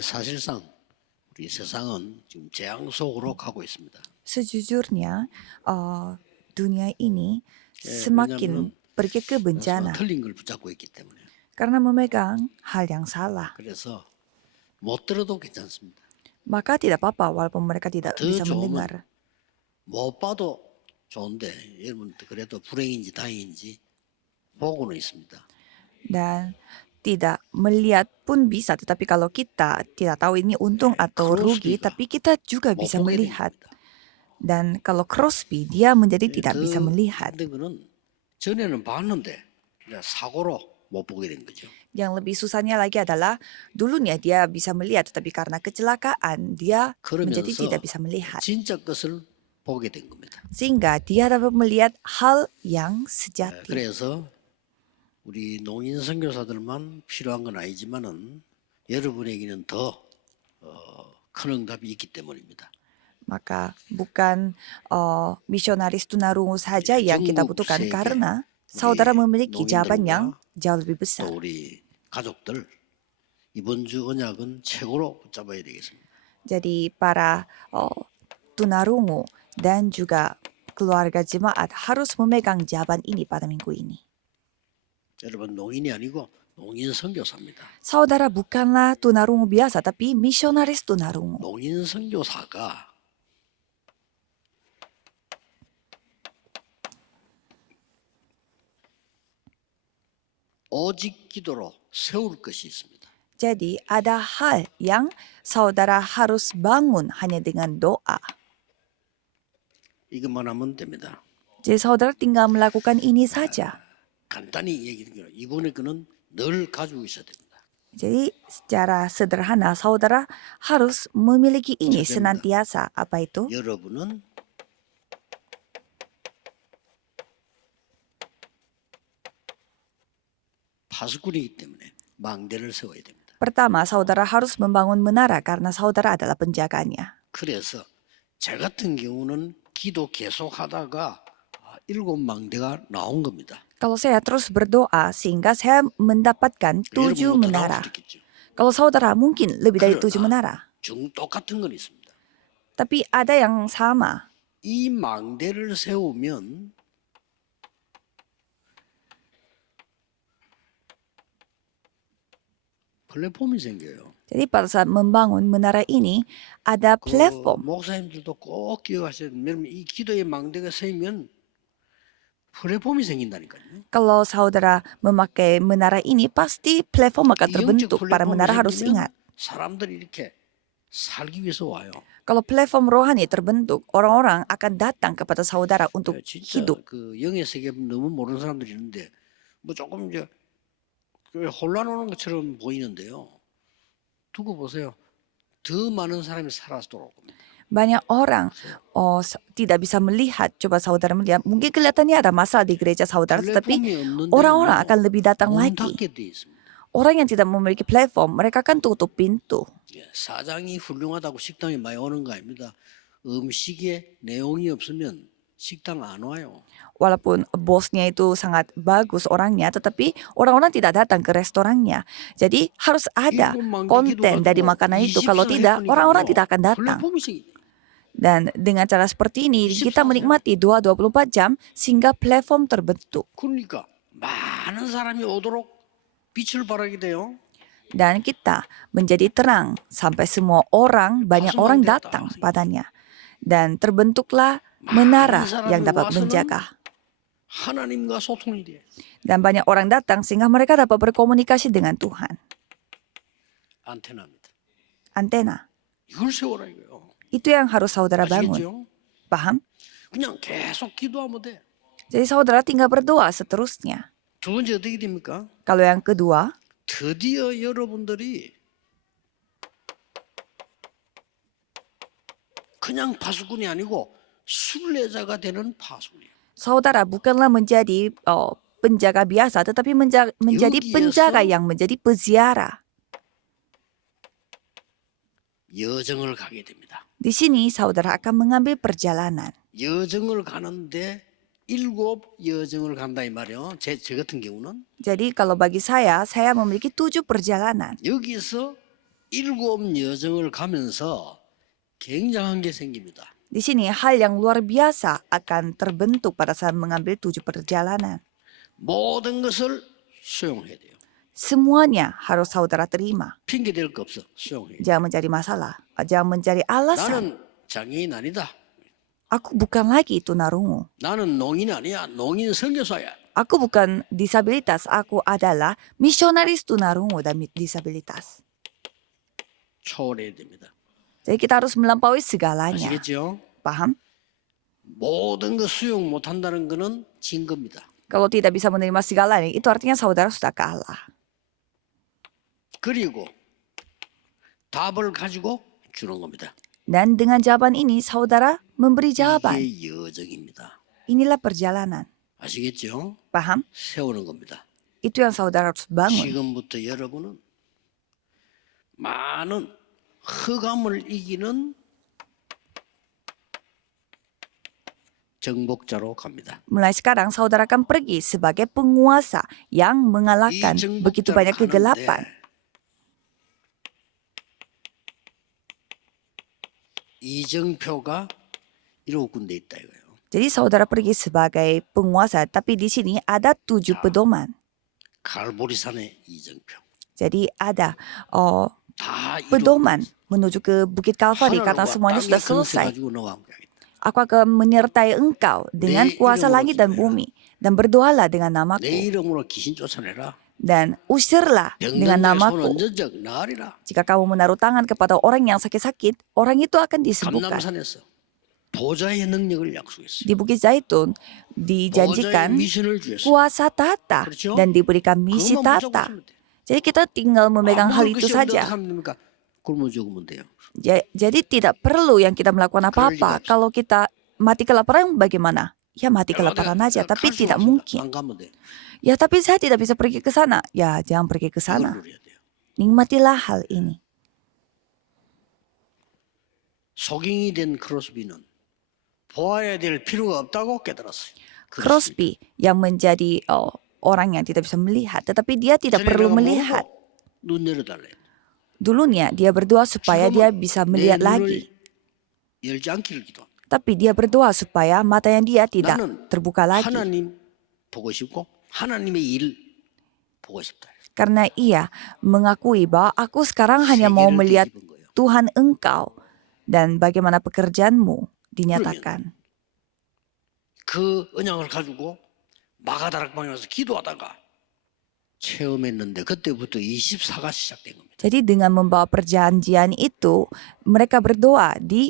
사실상 우리 세상은 지금 재앙 속으로 가고 있습니다. Sejujurnya, dunia ini 왜냐하면 semakin pergi ke 서로 bencana 틀린 걸 붙잡고 있기 때문에. karena memegang hal yang salah. 그래서 못 들어도 괜찮습니다. Maka tidak apa-apa walaupun mereka tidak 더 bisa 좋으면 mendengar. 못 봐도 좋은데 여러분 그래도 불행인지 다행인지 보고는 있습니다. Dan tidak melihat pun bisa, tetapi kalau kita tidak tahu ini untung atau rugi, 크로스비가 tapi kita juga 못 bisa 보게 된 melihat. 겁니다. Dan kalau Crosby, dia menjadi tidak bisa 더 melihat. 힘든 거는 전에는 봤는데 이제 사고로 못 보게 된 거죠. Yang lebih susahnya lagi adalah dulunya dia bisa melihat, tetapi karena kecelakaan dia menjadi 그러면서 tidak bisa melihat. 진짜 것을 보게 된 겁니다. Sehingga dia dapat melihat hal yang sejati. 그래서 우리 농인 선교사들만 필요한 건 아니지만은 여러분에게는 더 큰 응답이 있기 때문입니다. Maka bukan misionaris tunarungu saja yang kita 전국 butuhkan, 세계 karena saudara memiliki jawaban yang 농인들과 jauh lebih 또 besar. 우리 가족들 이번 주 언약은 최고로 붙잡아야 되겠습니다. Jadi para tunarungu dan juga keluarga jemaat harus memegang jawaban ini pada minggu ini. 여러분 농인이 아니고 농인 선교사입니다. Saudara bukanlah tunarungu biasa, tapi misionaris tunarungu. 농인 선교사가 오직 기도로 세울 것이 있습니다. Jadi ada hal yang saudara harus bangun hanya dengan doa. 이것만 하면 됩니다. Jadi saudara tinggal melakukan ini saja. 간단히 얘기드리면 이번에 거는 늘 가지고 있어야 됩니다. Jadi secara sederhana saudara harus memiliki ini senantiasa. Apa itu? 여러분은 파수꾼이기 때문에 망대를 세워야 됩니다. Pertama, saudara harus membangun menara karena saudara adalah penjaganya. 그래서 제 같은 경우는 기도 계속하다가 7망대가 나온 겁니다. Kalau saya terus berdoa sehingga saya mendapatkan 7 여러분 더 나올 menara. 수도 있겠죠. Kalau saudara mungkin lebih dari 7 그러나 menara. 똑같은 건 있습니다. Tapi ada yang sama. 이 망대를 세우면 플랫폼이 생겨요. Jadi pada saat membangun menara ini ada 그 platform. 목사님들도 꼭 기억하셔야 됩니다. 여러분 이 기도의 망대가 세면 플랫폼이 생긴다니까요. Kalau saudara memakai menara ini pasti platform akan 이 영적 terbentuk. Para 플랫폼이 menara harus 생기면 ingat. 사람들이 이렇게 살기 위해서 와요. Kalau platform rohani terbentuk, orang-orang akan datang kepada saudara untuk 진짜 hidup. 그 영의 세계 너무 모르는 사람들이 있는데 뭐 조금 이제 혼란 오는 것처럼 보이는데요. 두고 보세요. 더 많은 사람이 살아서 돌아올 겁니다. Banyak orang tidak bisa melihat. Coba saudara melihat. Mungkin kelihatannya ada masalah di gereja saudara, tetapi 플랫폼이 없는 orang-orang akan lebih datang 문 lagi. 닫게 돼 있습니다. Orang yang tidak memiliki platform, mereka kan tutup pintu. 사장이 훌륭하다고 식당에 많이 오는 거 아닙니다. 음식에 내용이 없으면 식당 안 와요. Walaupun bosnya itu sangat bagus orangnya, tetapi orang-orang tidak datang ke restorannya. Jadi harus ada konten dari makanan itu. Kalau tidak, orang-orang tidak akan datang. 플랫폼이 생기죠. Dan dengan cara seperti ini, kita menikmati 24 jam sehingga platform terbentuk. 그러니까 많은 사람이 오도록 빛을 발하게 돼요. Dan kita menjadi terang sampai semua orang, banyak orang datang padanya. Dan terbentuklah menara yang dapat menjaga. 하나님과 소통이 돼. Dan banyak orang datang sehingga mereka dapat berkomunikasi dengan Tuhan. 안테나입니다. Antena. 이걸 세워라 이거요. Itu yang harus saudara bangun. 아시겠죠? Paham? 그냥 계속 기도하면 돼. Jadi saudara tinggal berdoa seterusnya. 두 번째 어떻게 됩니까? Kalau yang kedua, 드디어 여러분들이 그냥 파수꾼이 아니고 순례자가 되는 파수꾼이에요. saudara bukanlah menjadi penjaga biasa, tetapi menjadi penjaga yang menjadi peziarah. 여정을 가게 됩니다. Di sini saudara akan mengambil perjalanan. 여정을 가는데 7 여정을 간다 이 말이요. 제 같은 경우는 Jadi kalau bagi saya memiliki 7 perjalanan. 여기서 7 여정을 가면서 굉장한 게 생깁니다. Di sini hal yang luar biasa akan terbentuk pada saat mengambil 7 perjalanan. 모든 것을 수용해야 돼요. Semuanya harus saudara terima. 핑계 댈 거 없어. 수용해야 돼. Jangan mencari masalah, jangan mencari alasan. 나는 장애인 아니다. Aku bukan lagi tunarungu. 나는 농인 아니야. 농인 선교사야. Aku bukan disabilitas, aku adalah misionaris tunarungu dan disabilitas. 초월해야 됩니다. Jadi kita harus melampaui segalanya. 아시겠죠? Paham? 모든 거 수용 못한다는 거는 진 겁니다. Kalau tidak bisa menerima segalanya, itu artinya saudara sudah kalah. 그리고 답을 가지고 주는 겁니다. Dan dengan jawaban ini, saudara memberi jawaban. 이게 여정입니다. Inilah perjalanan. 아시겠죠? Paham? 세우는 겁니다. Itu yang saudara harus bangun. 지금부터 여러분은 많은 흑암을 이기는 정복자로 갑니다. Mulai sekarang saudara akan pergi sebagai penguasa yang mengalahkan begitu banyak kegelapan. 이정표가 7군데 있다 이거예요. Jadi saudara pergi sebagai penguasa, tapi di sini ada 7 pedoman. 갈보리산의 이정표. Jadi ada 다 pedoman menuju ke Bukit Kalvari karena semuanya sudah selesai. Aku akan menyertai engkau dengan kuasa langit dan bumi. Dan berdoalah dengan 내 namaku. 이름으로 귀신 쫓아내라. Dan usirlah dengan 병든자의 손 namaku. 얹은적 나으리라. Jika kamu menaruh tangan kepada orang yang sakit-sakit, orang itu akan disembuhkan. 감남산에서 보좌의 능력을 약속했어요. Di Bukit Zaitun 보좌의 dijanjikan 미션을 주셨어요. kuasa tata 그렇죠? dan diberikan misi 그것만 붙잡고 tata. 있으면 돼. Jadi kita tinggal memegang hal itu saja. 굶어 죽으면 돼요. Jadi tidak perlu yang kita melakukan apa-apa. Kalau kita mati kelaparan bagaimana? Ya mati kelaparan aja, tapi tidak mungkin. 안 가면 돼. Ya tapi saya tidak bisa pergi ke sana. Ya jangan pergi ke 이걸 sana. 누려야 돼요. Nikmatilah hal ini. 속잉이 된 크로스비는 보아야 될 필요가 없다고 깨달았어요. Crosby yang menjadi orang yang tidak bisa melihat, tetapi dia tidak perlu melihat. 눈 내려달래. Dulunya dia berdoa supaya dia bisa melihat lagi. 열지 않기를 기도합니다. Tapi dia berdoa supaya matanya dia tidak 나는 terbuka lagi. 하나님 보고 싶고 하나님의 일 보고 싶다. Karena ia mengakui bahwa aku sekarang hanya mau 세계를 melihat 뒤집은 거예요. Tuhan engkau dan bagaimana pekerjaanmu dinyatakan. 그 언약을 가지고 마가다락방에 와서 기도하다가 체험했는데 그때부터 24가 시작된 겁니다. Jadi dengan membawa perjanjian itu, mereka berdoa di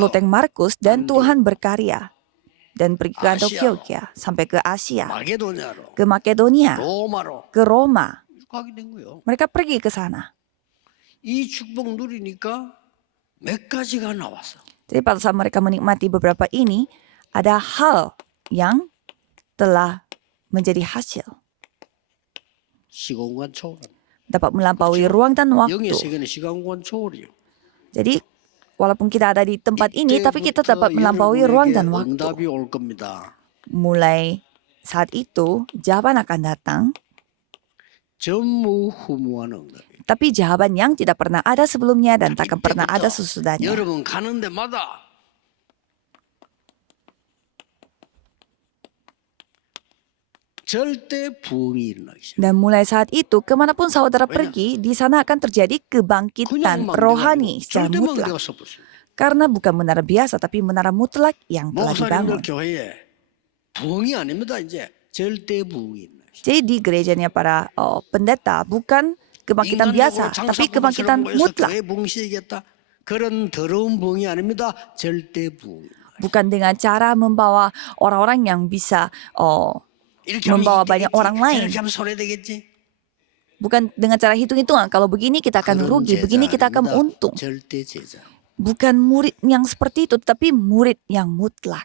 Loteng Markus dan Tuhan berkarya. Dan pergi ke Antioquia, sampai ke Asia, 마게도냐로, ke Makedonia, 로마로 ke Roma. 가게 된 거예요. Mereka pergi ke sana. 이 축복 누리니까 몇 가지가 나왔어. Jadi pada saat mereka menikmati beberapa ini, ada hal yang telah menjadi hasil. 시공간 초월. Dapat melampaui ruang dan 영의 waktu. 세계는 시간관 초월이요. Jadi walaupun kita ada di tempat ini, tapi kita dapat melampaui ruang dan waktu. 응답이 올 겁니다. Mulai saat itu, jawaban akan datang, 전무후무한 응답이. tapi jawaban yang tidak pernah ada sebelumnya dan takkan pernah ada sesudahnya. 여러분 가는 데마다 절대 부흥이 일어나기 시작. Dan mulai saat itu, kemanapun saudara pergi, di sana akan terjadi kebangkitan rohani secara 절대 mutlak. 망대가 섰어요. Karena bukan menara biasa, tapi menara mutlak yang telah dibangun. 목사님들 교회에 부흥이 아닙니다. 이제 절대 부흥이 일어나기 시작. Jadi di gerejanya para pendeta bukan kebangkitan biasa, tapi kebangkitan mutlak. 교회 부흥시키겠다. 그런 더러운 부흥이 아닙니다. 절대 부흥. Bukan dengan cara membawa orang-orang yang bisa 이렇게 membawa 하면 banyak 이기겠지. orang lain. 이렇게 하면 손해되겠지. Bukan dengan cara hitung-hitungan. Kalau begini kita akan 그런 rugi, begini kita akan 제자 아닙니다. untung. 절대 제자. Bukan murid yang seperti itu, tapi murid yang mutlak.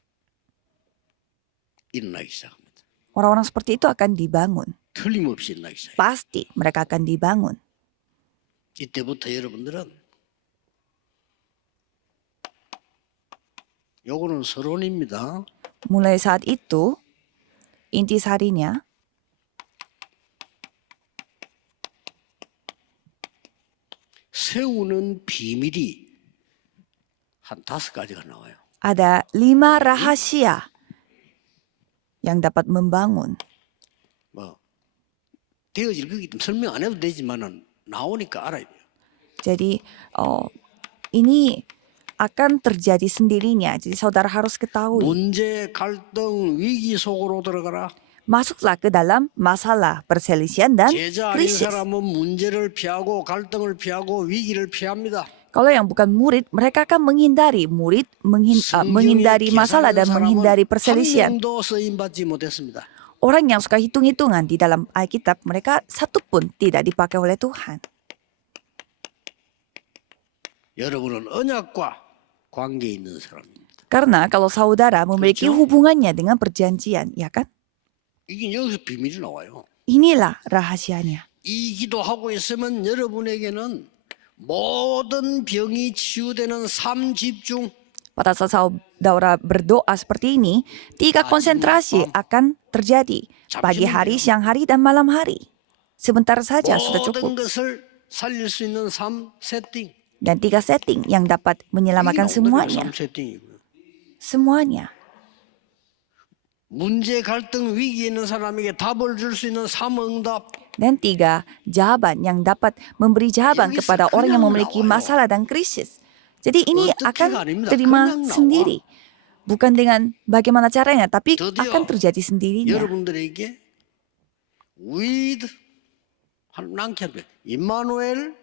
일어나기 시작합니다. Orang-orang seperti itu akan dibangun. 틀림없이 일어나기 시작해요. Pasti mereka akan dibangun. 이때부터 여러분들은 요거는 서론입니다. Mulai saat itu, intisarinya, 세우는 비밀이 한 5가지가 나와요. Ada 5 rahasia yang dapat membangun. 뭐 되어질 거기 때문에 설명 안 해도 되지만은 나오니까 알아야 돼요. Jadi ini akan terjadi sendirinya. Jadi saudara harus ketahui. 문제, 갈등, 위기 속으로 들어가라. Masuklah ke dalam masalah perselisihan dan 제자 아닌 krisis. 사람은 문제를 피하고 갈등을 피하고 위기를 피합니다. Kalau yang bukan murid, mereka akan menghindari menghindari masalah dan menghindari 한 perselisihan. 명도 쓰임 받지 못했습니다. Orang yang suka hitung-hitungan di dalam Alkitab, mereka satu pun tidak dipakai oleh Tuhan. 여러분은 언약과 관계 있는 사람입니다. Karena kalau saudara memiliki 그렇죠? hubungannya dengan perjanjian, ya kan? 이게 여기서 비밀이 나와요. Inilah rahasianya. 이 기도하고 있으면 여러분에게는 모든 병이 치유되는 삶 집중, Pada saat saudara berdoa seperti ini, 3 konsentrasi akan terjadi. Pagi hari, siang hari, dan malam hari. Sebentar saja sudah 모든 cukup. 것을 살릴 수 있는 삶 세팅. Dan 3 setting yang dapat menyelamatkan 이게 semuanya. 삶 세팅이고요. Semuanya. 문제, 갈등, 위기에 있는 사람에게 답을 줄 수 있는 삶응답. Dan 3 jawaban yang dapat memberi jawaban Yogis kepada orang yang kanyang memiliki nawayo. masalah dan krisis. Jadi ini 어떻게가 akan 아닙니다. terima 그냥 나와. sendiri. Bukan dengan bagaimana caranya, tapi 드디어 akan terjadi sendirinya. 여러분들에게 with 임마누엘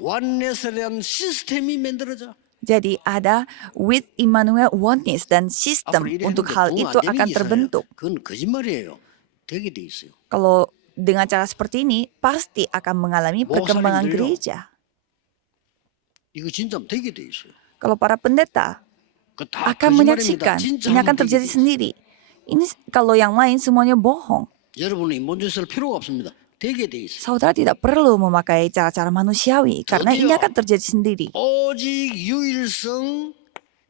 원네스에 대한 시스템이 만들어져. Jadi ada with Immanuel oneness dan sistem 앞으로 이래 untuk 했는데 hal 도움 itu 안 되는 akan 게 있어요. terbentuk. 그건 거짓말이에요. 되게 돼 있어요. Kalau dengan cara seperti ini pasti akan mengalami perkembangan 목사님들요. gereja. 이거 진짜 되게 돼 있어요. Kalau para pendeta 그거 다 akan 거짓말입니다. menyaksikan 진짜 ini 하면 akan 되게 terjadi 돼 있어요. sendiri. Ini kalau yang lain semuanya bohong. 여러분은 인본주의 쓸 필요가 없습니다. 되게 돼 있어요. Saudara tidak perlu memakai cara-cara manusiawi karena ini akan terjadi sendiri. 오직 유일성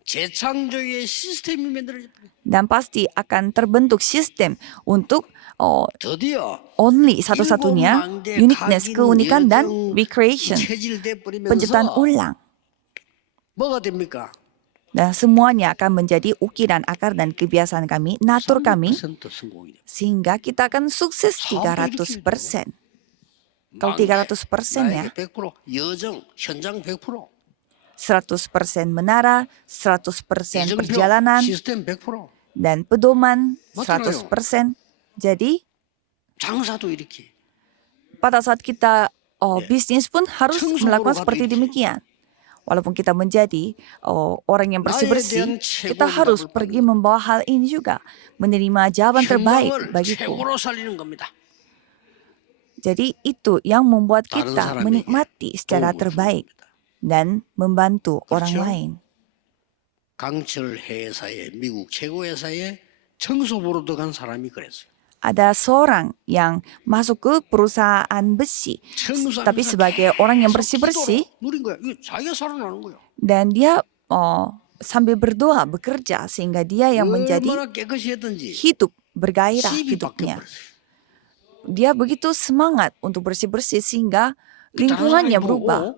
재창조의 시스템이 만들어집니다. Dan pasti akan terbentuk sistem untuk 드디어 only satu-satunya uniqueness, keunikan dan recreation, 체질돼 penciptaan 버리면서 ulang. 뭐가 됩니까? Dan semuanya akan menjadi ukiran akar dan kebiasaan kami, natur kami, 300% 성공이 돼요. sehingga kita akan sukses 300%. Kalau 300%-nya, 나에게 100% 여정 현장 100% 100% menara, 100% 이정표 perjalanan, 시스템 100% dan pedoman 맞잖아요. 100%. Jadi 장사도 이렇게 pada saat kita bisnis pun harus 청소부로 melakukan 가도 seperti 이렇게. demikian. Walaupun kita menjadi orang yang bersih-bersih, 나에 대한 kita 최고의 harus 응답을 pergi 받는 membawa hal ini juga. Menerima jawaban terbaik 평강을 bagiku. 최고로 살리는 겁니다. Jadi itu yang membuat 다른 kita 사람에게 menikmati secara 도움을 terbaik 줍니다. dan membantu orang 그렇죠? lain. 강철 회사에 미국 최고 회사에 청소부로 들어간 사람이 그랬어요. Ada seorang yang masuk ke perusahaan besi, 청소하면서 tapi sebagai orang yang 계속 bersih-bersih, 기도로 누린 거야. 이거 자기가 살아나는 거예요. dan dia sambil berdoa bekerja sehingga dia yang menjadi 얼마나 깨끗이 했든지 hidup bergairah 집이 hidupnya. 바뀌어버렸어요. Dia begitu semangat untuk bersih-bersih sehingga 다른 lingkungannya 사람이 berubah. 보고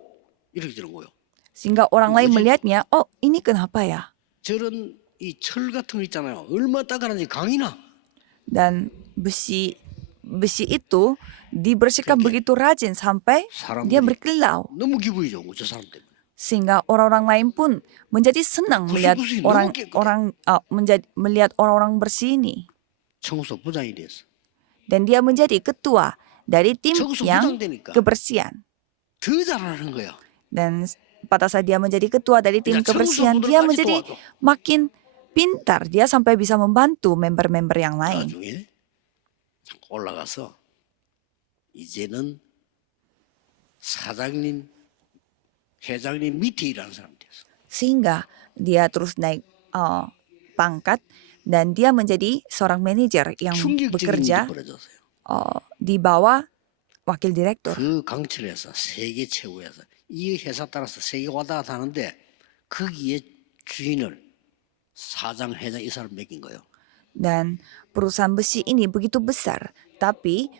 이렇게 되는 거예요. Sehingga orang lain 뭐지? melihatnya, oh ini kenapa ya? 저런 이 철 같은 거 있잖아요. 얼마 따가는지 강이나. Dan besi itu dibersihkan 그렇게 begitu rajin sampai dia 사람들이 berkilau. 너무 기분이 좋은 거저 사람 때문에. Sehingga orang-orang lain pun menjadi senang melihat bersih-bersih, 너무 깨끗해. melihat orang-orang bersih ini. 청소 부장이 됐어. Dan dia menjadi ketua dari tim 청소 부장 yang 되니까 kebersihan. 더 잘하는 거야. Dan pada saat dia menjadi ketua dari tim 그냥 kebersihan, dia 청소부들까지 menjadi 도와줘. makin pintar. Dia sampai bisa membantu member-member yang lain. 나중에 올라가서 이제는 사장님, 회장님 밑에 일하는 사람 됐어. Sehingga dia terus naik pangkat dan dia menjadi seorang manajer yang 충격적인 일이 bekerja 벌어졌어요. di bawah wakil direktur. 그 강철에서 세계 최고에서 이 회사 따라서 세계 왔다 갔다 하는데 거기에 주인을 사장, 회장 이 사람 맡긴 거예요. Dan perusahaan besi ini begitu besar, tapi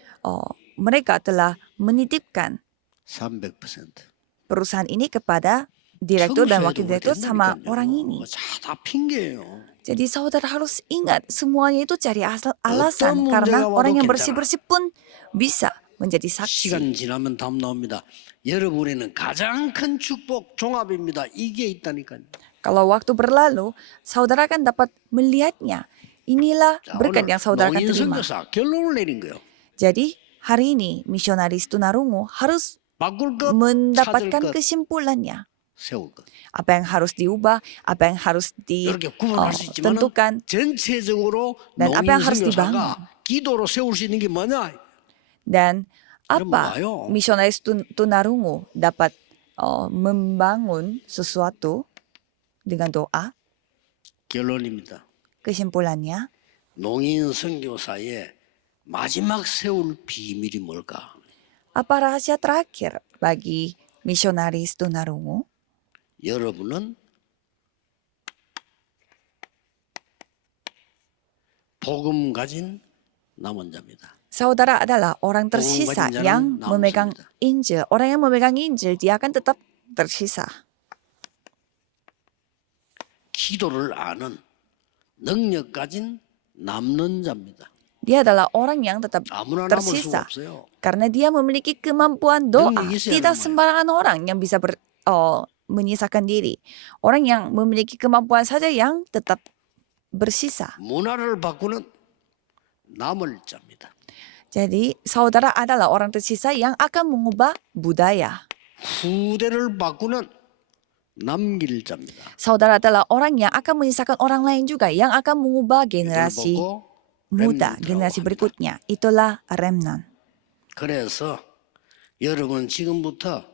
mereka telah menitipkan 300%. perusahaan ini kepada direktur dan wakil direktur sama orang ini. 다 핑계예요. Jadi saudara harus ingat semuanya itu cari alasan 어떤 karena 문제가 orang 와도 yang 괜찮아. bersih-bersih pun bisa menjadi saksi. 시간 지나면 답 나옵니다. 여러분에는 가장 큰 축복 종합입니다. 이게 있다니까요. Kalau waktu berlalu, saudara akan dapat melihatnya. Inilah 자, berkat 오늘 yang saudara akan 농인 terima. 선교사 결론을 내린 거예요. Jadi hari ini misionaris tunarungu harus 바꿀 것, 찾을 mendapatkan 것, kesimpulannya. 세울 것. Apa yang harus diubah, apa yang harus 이렇게 구분할 수 있지만 ditentukan, 전체적으로 dan apa 농인 yang harus dibangun. 선교사가 기도로 세울 수 있는 게 뭐냐? Dan Kira apa 뭐가요? misionaris tunarungu dapat membangun sesuatu dengan doa. 결론입니다. Kesimpulannya, 농인 선교사의 마지막 세울 비밀이 뭘까? apa rahasia terakhir bagi misionaris tunarungu? 여러분은 복음 가진 남은 자입니다. Saudara adalah orang tersisa 가진 yang 자는 memegang 남습니다. Injil. Orang yang memegang Injil, dia akan tetap tersisa. 기도를 아는 능력 가진 남는 자입니다. Dia adalah orang yang tetap 아무나 남을 수가 tersisa. 없어요. Karena dia memiliki kemampuan doa. 능력이 있어야 Tidak 남아요. sembarangan orang yang bisa menyisakan diri. Orang yang memiliki kemampuan saja yang tetap bersisa. 문화를 바꾸는 남을 자입니다. Jadi saudara adalah orang tersisa yang akan mengubah budaya. 후대를 바꾸는 남길 자입니다. Saudara adalah orang yang akan menyisakan orang lain juga. Yang akan mengubah 이들 generasi 보고 muda, 렘넌트라고 generasi 합니다. berikutnya. Itulah remnant. 그래서 여러분 지금부터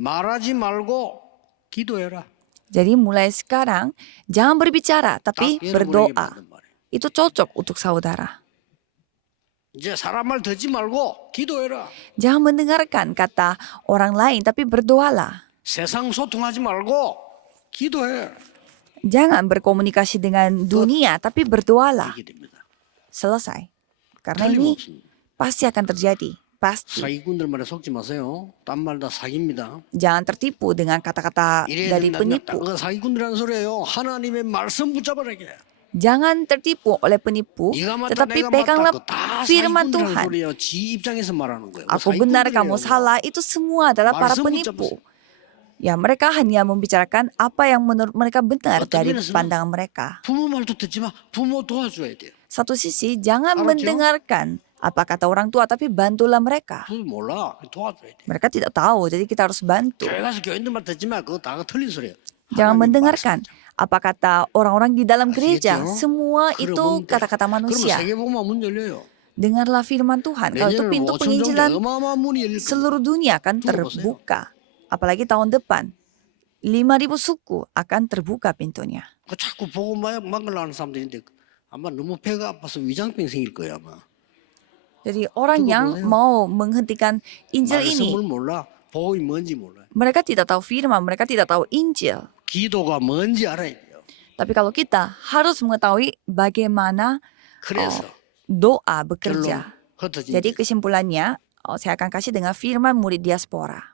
말하지 말고 기도해라. Jadi mulai sekarang jangan berbicara 딱 tapi 여러분에게 berdoa. 맞는 말이에요. Itu cocok untuk saudara. 이제 사람 말 듣지 말고 기도해라. Jangan mendengarkan kata orang lain tapi berdoalah. 세상 소통하지 말고 기도해. Jangan berkomunikasi dengan dunia tapi berdoalah. 이게 됩니다. Selesai. Karena ini 틀림없습니다. pasti akan terjadi. Pasti. 사기꾼들 말에 속지 마세요. 딴 말 다 사기입니다. Jangan tertipu dengan kata-kata 이래야 dari 된다면 penipu. 딴거 사기꾼이라는 소리예요. 하나님의 말씀 붙잡아라 이게. Jangan tertipu oleh penipu, 네가 맞다 tetapi 내가 peganglah 맞다 다 firman 사기꾼이라는 Tuhan. 소리예요. 지 입장에서 말하는 거예요. Aku benar, kamu 사기꾼들이에요. salah. Itu semua adalah para 말씀 penipu. 붙잡으세요. Ya, mereka hanya membicarakan apa yang menurut mereka benar 어떤 dari 면에서는 pandangan mereka. 부모 말도 듣지 마. 부모 도와줘야 돼요. Satu sisi, jangan Aljo. mendengarkan apa kata orang tua, tapi bantulah mereka. 부모 몰라. 도와줘야 돼. Mereka tidak tahu, jadi kita harus bantu. 교회 가서 교인들 말 듣지 마. 그거 다 틀린 소리예요. Jangan 하나님 mendengarkan apa kata orang-orang di dalam gereja. 아시겠죠? Semua itu 그러면 kata-kata 그러면 manusia. 세계복음화 문 열려요. Dengarlah firman Tuhan. Kalau itu 내년에는 pintu 5천 종교 penginjilan 어마어마한 문이 열릴 겁니다. seluruh dunia akan Tunggu, Bos, ya. terbuka. Apalagi tahun depan. 5.000 suku akan terbuka pintunya. 그 자꾸 복음 막으려는 사람들인데 아마 너무 배가 아파서 위장병 생길 거예요 아마. Jadi orang Tunggu, yang Bos, ya. mau menghentikan Injil ini, 말씀을 몰라. 복음이 뭔지 몰라. mereka tidak tahu firman, mereka tidak tahu Injil. 기도가 뭔지 알아야 돼요. Tapi kalau kita harus mengetahui bagaimana 그래서 doa 결론 bekerja. 흩어진 Jadi 거예요. kesimpulannya, saya akan kasih dengan firman murid diaspora.